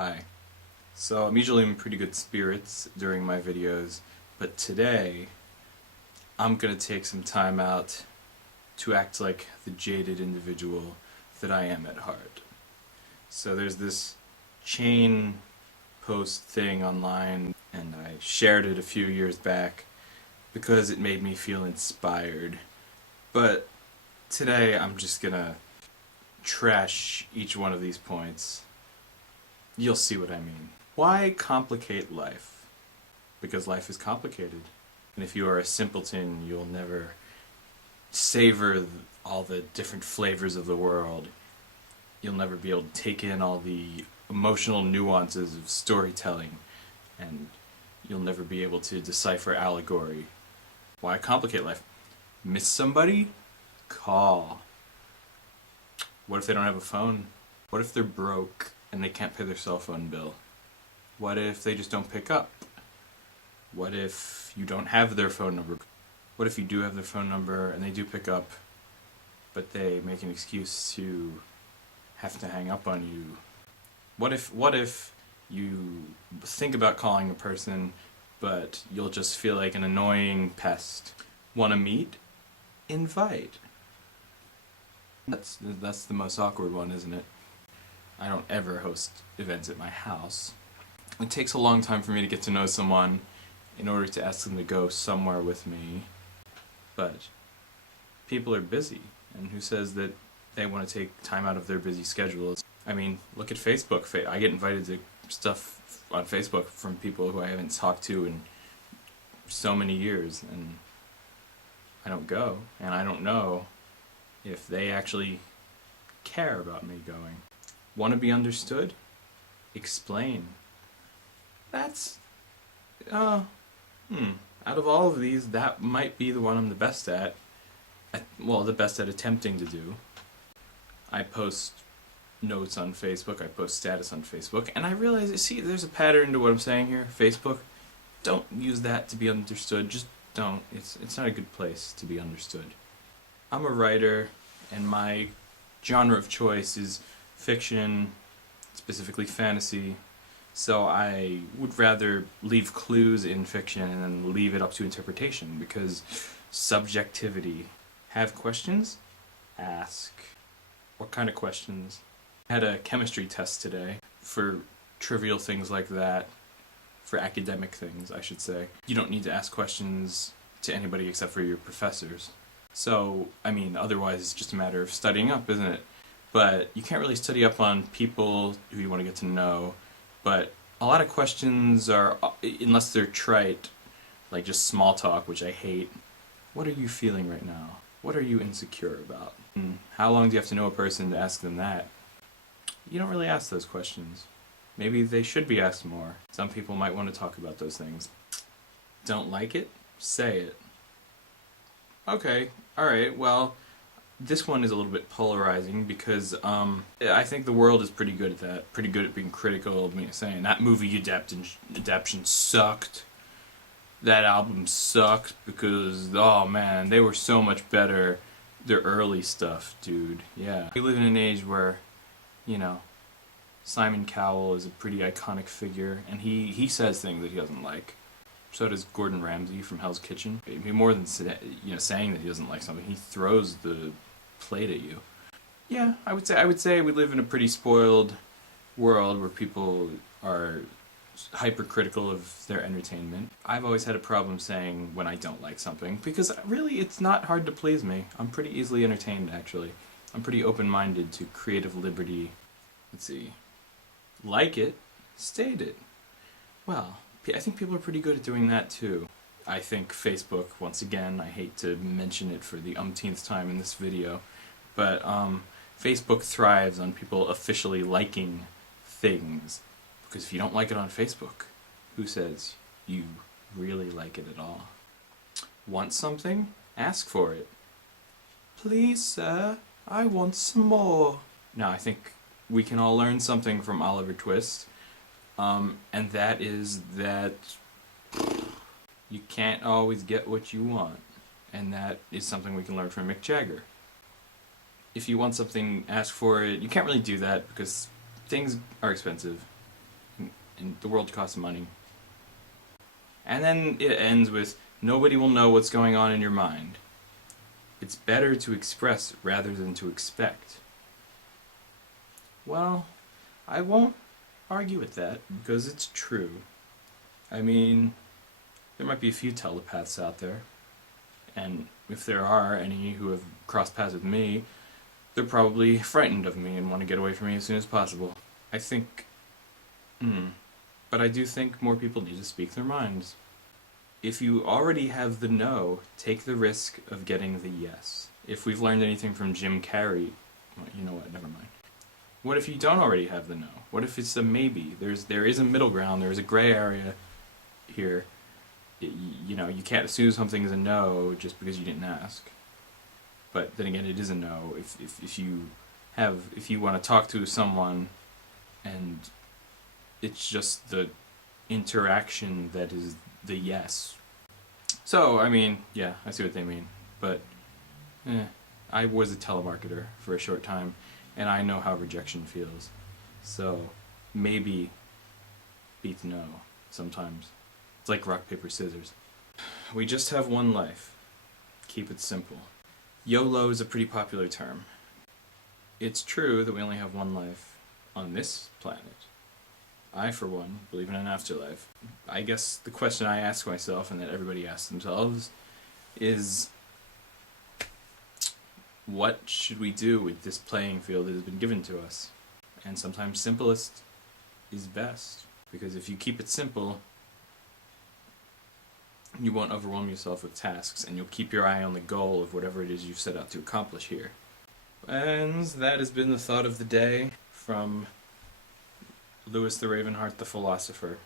Hi. So I'm usually in pretty good spirits during my videos, but today I'm gonna take some time out to act like the jaded individual that I am at heart. So there's this chain post thing online, and I shared it a few years back because it made me feel inspired. But today I'm just gonna trash each one of these points. You'll see what I mean. Why complicate life? Because life is complicated. And if you are a simpleton, you'll never savor all the different flavors of the world. You'll never be able to take in all the emotional nuances of storytelling. And you'll never be able to decipher allegory. Why complicate life? Miss somebody? Call. What if they don't have a phone? What if they're broke and they can't pay their cell phone bill? What if they just don't pick up? What if you don't have their phone number? What if you do have their phone number and they do pick up, but they make an excuse to have to hang up on you? What if you think about calling a person, but you'll just feel like an annoying pest? Want to meet? Invite. That's the most awkward one, isn't it? I don't ever host events at my house. It takes a long time for me to get to know someone in order to ask them to go somewhere with me. But people are busy, and who says that they want to take time out of their busy schedules? I mean, look at Facebook. I get invited to stuff on Facebook from people who I haven't talked to in so many years, and I don't go, and I don't know if they actually care about me going. Want to be understood? Explain. That's, out of all of these, that might be the one I'm the best at. Well, the best at attempting to do. I post notes on Facebook, I post status on Facebook, and I realize, see, there's a pattern to what I'm saying here. Facebook, don't use that to be understood. Just don't. It's not a good place to be understood. I'm a writer, and my genre of choice is fiction, specifically fantasy. So I would rather leave clues in fiction and then leave it up to interpretation, because subjectivity. Have questions? Ask. What kind of questions? I had a chemistry test today for trivial things like that, for academic things, I should say. You don't need to ask questions to anybody except for your professors. So, I mean, otherwise it's just a matter of studying up, isn't it? But you can't really study up on people who you want to get to know. But a lot of questions are, unless they're trite, like just small talk, which I hate. What are you feeling right now? What are you insecure about? How long do you have to know a person to ask them that? You don't really ask those questions. Maybe they should be asked more. Some people might want to talk about those things. Don't like it? Say it. Okay, alright, well, this one is a little bit polarizing because I think the world is pretty good at that. Pretty good at being critical of me saying that movie adaptation sucked. That album sucked because, oh man, they were so much better. Their early stuff, dude. Yeah. We live in an age where, Simon Cowell is a pretty iconic figure, and he says things that he doesn't like. So does Gordon Ramsay from Hell's Kitchen. More than saying that he doesn't like something, he throws the plate at you. Yeah, I would say we live in a pretty spoiled world where people are hypercritical of their entertainment. I've always had a problem saying when I don't like something, because really it's not hard to please me. I'm pretty easily entertained, actually. I'm pretty open-minded to creative liberty. Let's see. Like it, state it. Well, I think people are pretty good at doing that too. I think Facebook, once again, I hate to mention it for the umpteenth time in this video, but Facebook thrives on people officially liking things. Because if you don't like it on Facebook, who says you really like it at all? Want something? Ask for it. Please, sir, I want some more. Now, I think we can all learn something from Oliver Twist, and that is that you can't always get what you want, and that is something we can learn from Mick Jagger. If you want something, ask for it. You can't really do that because things are expensive. and the world costs money. And then it ends with, nobody will know what's going on in your mind. It's better to express rather than to expect. Well, I won't argue with that, because it's true. I mean, there might be a few telepaths out there, and if there are any who have crossed paths with me, they're probably frightened of me and want to get away from me as soon as possible. I think... But I do think more people need to speak their minds. If you already have the no, take the risk of getting the yes. If we've learned anything from Jim Carrey... Well, you know what, never mind. What if you don't already have the no? What if it's a maybe? There is a middle ground, there is a gray area here. You know, you can't assume something is a no just because you didn't ask. But then again, it is a no if you want to talk to someone and it's just the interaction that is the yes. So, I mean, yeah, I see what they mean. But, I was a telemarketer for a short time, and I know how rejection feels. So, maybe beats no sometimes. It's like rock, paper, scissors. We just have one life. Keep it simple. YOLO is a pretty popular term. It's true that we only have one life on this planet. I, for one, believe in an afterlife. I guess the question I ask myself, and that everybody asks themselves, is what should we do with this playing field that has been given to us? And sometimes simplest is best. Because if you keep it simple, you won't overwhelm yourself with tasks, and you'll keep your eye on the goal of whatever it is you've set out to accomplish here. And that has been the thought of the day from LouisTheRavenheart, the philosopher.